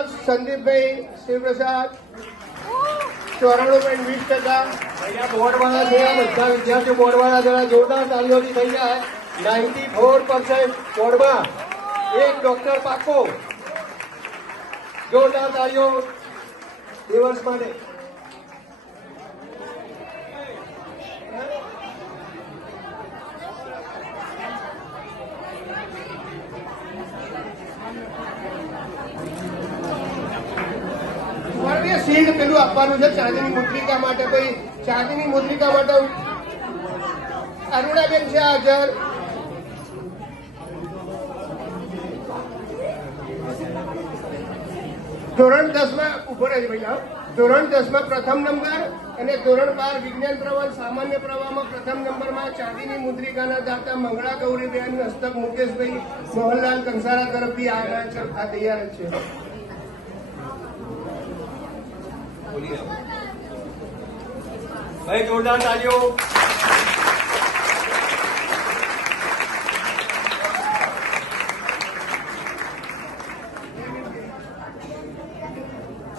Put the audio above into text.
First Sandeep भाई Shivprasad 94.20%। Board वाला છે બધા વિદ્યાર્થીઓ બોર્ડ વાળા જરા જોરદાર તાળીઓથી થઈ જાય 94% બોર્ડમાં એક ડોક્ટર પાકો જોરદાર તાળીઓ દિવસ માટે સીડ પેલું આપવાનું છે ચાંદીની મુદ્રિકા માટે કોઈ ચાંદીની મુદ્રિકા માટે અરુણાબેન છે હાજર ધોરણ 10 માં ઉભો રહેજો ભાઈ ધોરણ 10 માં પ્રથમ નંબર અને ધોરણ 12 વિજ્ઞાન પ્રવાહ સામાન્ય પ્રવાહમાં પ્રથમ નંબરમાં ચાંદીની મુદ્રિકાના દાતા મંગળા ગૌરીબેન હસ્તક મુકેશભાઈ મોહનલાલ કંસારા તરફથી આ તૈયાર છે। ભાઈ જોરદાર તાળીઓ।